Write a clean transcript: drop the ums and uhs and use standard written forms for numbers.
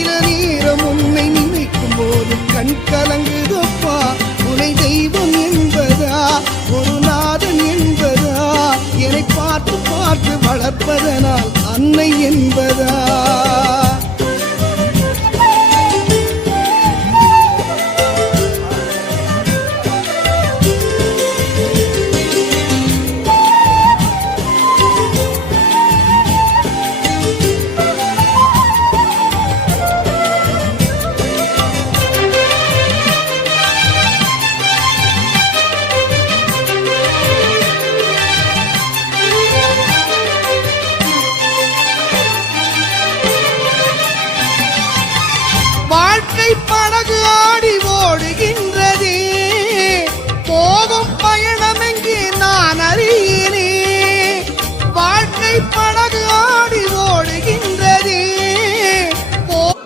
சில நேரம் உன்னை நினைக்கும் போது கண் கலங்குதப்பா. உனை தெய்வம் என்பதா ஒரு நாதன் என்பதா, என்னை பார்த்து பார்த்து வளர்ப்பதனால் அன்னை என்பதா. வாழ்க்கை படகு ஆடி ஓடுகின்ற